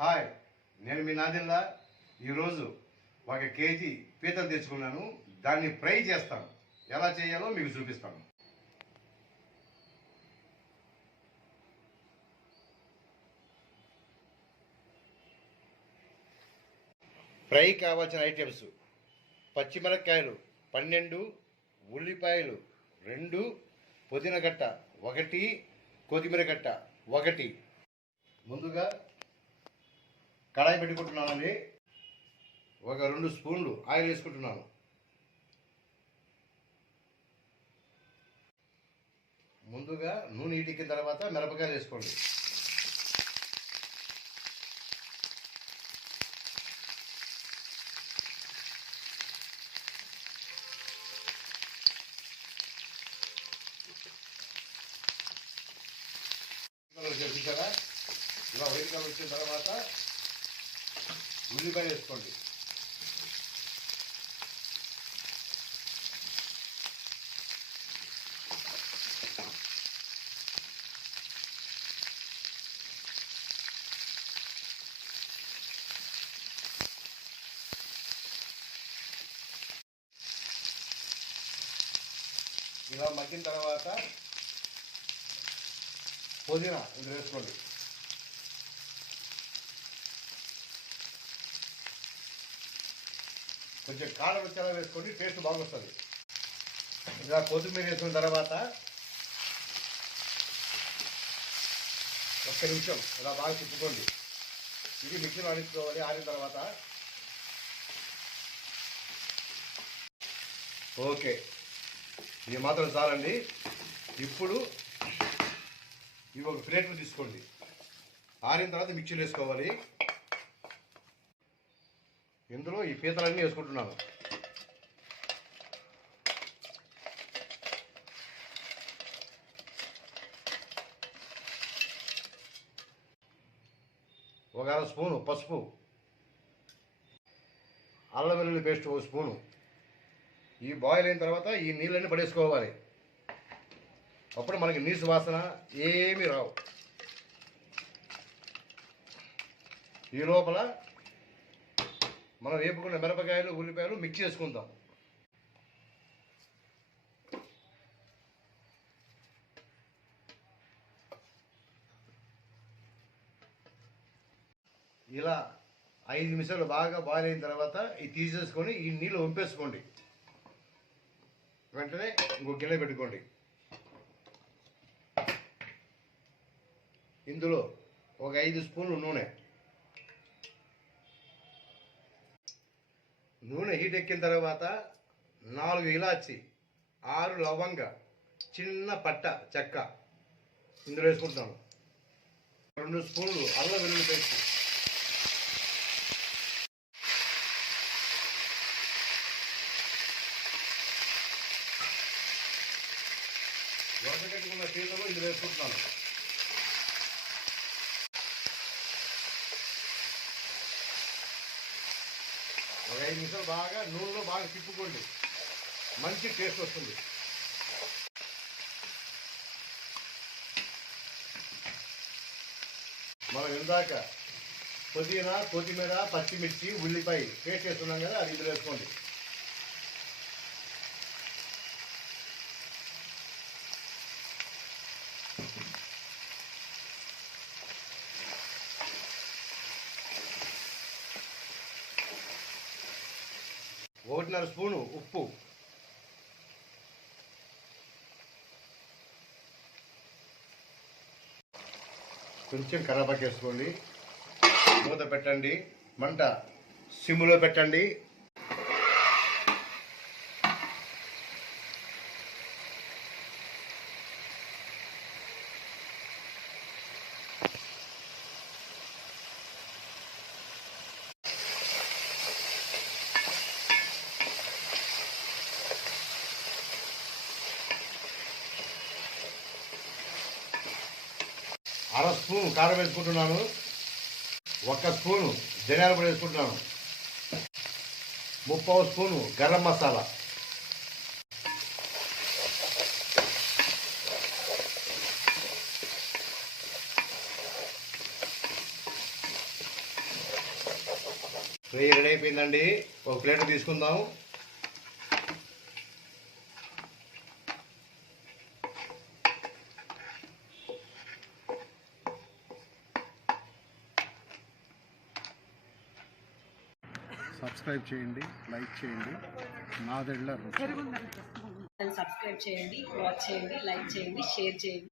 Hi నేను మీ నాదిల్లా. ఈరోజు ఒక కేజీ పీతలు తెచ్చుకున్నాను. దాన్ని ఫ్రై చేస్తాను. ఎలా చేయాలో మీకు చూపిస్తాను. ఫ్రై కావాల్సిన ఐటమ్స్ పచ్చిమిరపకాయలు పన్నెండు ఉల్లిపాయలు రెండు పుదీనా గట్ట ఒకటి కొత్తిమీర గట్ట ఒకటి. ముందుగా కడాయి పెట్టుకుంటున్నానండి. ఒక రెండు స్పూన్లు ఆయిల్ వేసుకుంటున్నాను. ముందుగా నూనె ఇటికిన తర్వాత మిరపకాయలు వేసుకోండి. కలర్ చూసారా? ఇలా వైట్ కలర్ వచ్చిన తర్వాత ఉల్లిపాయ వేసుకోండి. ఇలా మగ్గిన తర్వాత పుదీనా ఇందులో వేసుకోండి. కొంచెం కారం వచ్చేలా వేసుకోండి టేస్ట్ బాగుంటుంది ఇలా కొత్తిమీర వేసుకున్న తర్వాత ఒక్క నిమిషం ఇలా బాగా తిప్పుకోండి. ఇది మిక్సీ ఆడించుకోవాలి ఆరిన తర్వాత. ఓకే. ఇది మాత్రం చాలండి. ఇప్పుడు ఇవి ఒక ప్లేట్లు తీసుకోండి. ఆరిన తర్వాత మిక్సీలు వేసుకోవాలి. ఇందులో ఈ పీతలన్నీ వేసుకుంటున్నాను. ఒక అర స్పూను పసుపు. అల్లం వెల్లుల్లి పేస్ట్ ఒక స్పూను. ఈ బాయిల్ అయిన తర్వాత ఈ నీళ్ళన్నీ పడేసుకోవాలి. అప్పుడు మనకి నీసు వాసన ఏమీ రావు. ఈ లోపల మనం వేపుకున్న మిరపకాయలు ఉల్లిపాయలు మిక్స్ చేసుకుందాం. ఇలా ఐదు నిమిషాలు బాగా బాయిల్ అయిన తర్వాత ఇది తీసేసుకొని ఈ నీళ్ళు వంపేసుకోండి. వెంటనే ఇంకో గిన్నె పెట్టుకోండి. ఇందులో ఒక ఐదు స్పూన్లు నూనె. నూనె హీట్ ఎక్కిన తర్వాత నాలుగు ఇలాచి ఆరు లవంగ చిన్న పట్ట చెక్క ఇందులో వేసుకుంటాను రెండు స్పూన్లు అల్లం వెల్లుల్లి పేస్ట్. వరకట్టుకున్న పీతలు ఇందులో వేసుకుంటున్నాను ఒక ఐదు నిమిషాలు బాగా నూనెలో బాగా తిప్పుకోండి. మంచి టేస్ట్ వస్తుంది. మనం ఇందాక పుదీనా కొత్తిమీర పచ్చిమిర్చి ఉల్లిపాయ పేస్ట్ వేస్తున్నాం కదా అది ఇందులో వేసుకోండి. ఒకటిన్నర స్పూను ఉప్పు. కొంచెం కరాబాకి వేసుకోండి మూత పెట్టండి. మంట సిమ్లో పెట్టండి. అర స్పూన్ కారం వేసుకుంటున్నాను. ఒక స్పూను ధనియాల పొడి వేసుకుంటున్నాను. ముప్పావు spoon garam masala. Fry ready అయిపోయిందండి. ఒక ప్లేట్ తీసుకుందాం. సబ్స్క్రైబ్ చేయండి లైక్ చేయండి. నా రుచి సబ్స్క్రైబ్ చేయండి వాచ్ చేయండి లైక్ చేయండి షేర్ చేయండి.